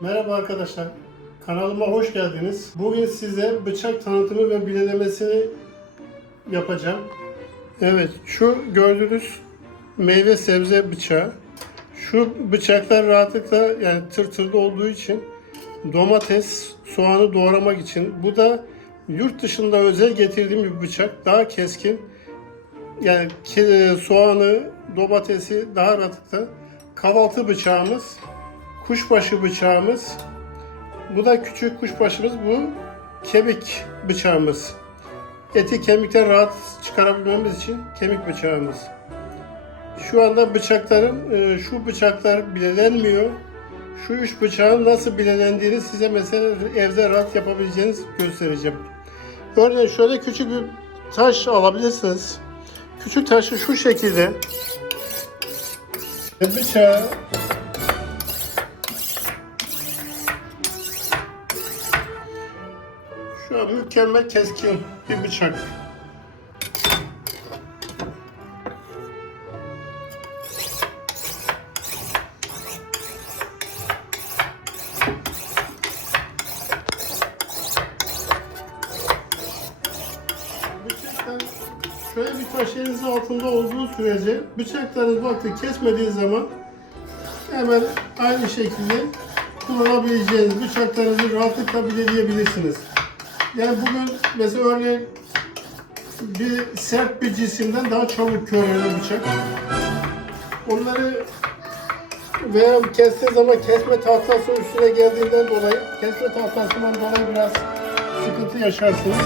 Merhaba arkadaşlar. Kanalıma hoş geldiniz. Bugün size bıçak tanıtımı ve bilelemesini yapacağım. Evet, şu gördüğünüz meyve sebze bıçağı. Şu bıçaklar rahatlıkla yani tır tırda olduğu için domates, soğanı doğramak için. Bu da yurt dışında özel getirdiğim bir bıçak. Daha keskin. Yani soğanı, domatesi daha rahatlıkla. Kahvaltı bıçağımız kuşbaşı bıçağımız. Bu da küçük kuşbaşımız. Bu kemik bıçağımız. Eti kemikten rahat çıkarabilmemiz için kemik bıçağımız. Şu anda bıçakların, e, şu bıçaklar bilelenmiyor. Şu üç bıçağın nasıl bilelendiğini size mesela evde rahat yapabileceğiniz göstereceğim. Örneğin şöyle küçük bir taş alabilirsiniz. Küçük taşı şu şekilde bıçağı An mükemmel keskin bir bıçak. Şöyle bir taş elinizin altında olduğu sürece bıçaklarınız vakti kesmediği zaman hemen aynı şekilde kullanabileceğiniz bıçaklarınızı rahatlıkla bileleyebilirsiniz. Yani bugün mesela örneğin bir sert bir cisimden daha çabuk körelen bıçak. Onları veya kestiği zaman kesme tahtası üstüne geldiğinden dolayı kesme tahtasından dolayı biraz sıkıntı yaşarsınız.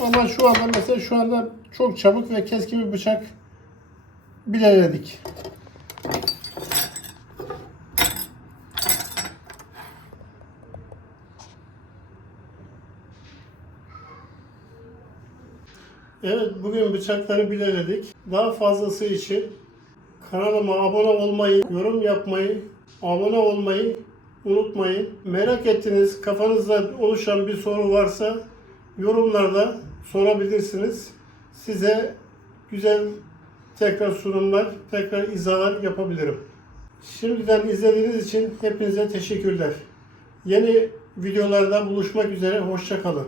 Ama şu anda mesela şu anda çok çabuk ve keskin bir bıçak bileledik. Evet, bugün bıçakları bileledik. Daha fazlası için kanalıma abone olmayı, yorum yapmayı, abone olmayı unutmayın. Merak ettiğiniz, kafanızda oluşan bir soru varsa yorumlarda sorabilirsiniz. Size güzel tekrar sunumlar, tekrar izahlar yapabilirim. Şimdiden izlediğiniz için hepinize teşekkürler. Yeni videolarda buluşmak üzere, hoşça kalın.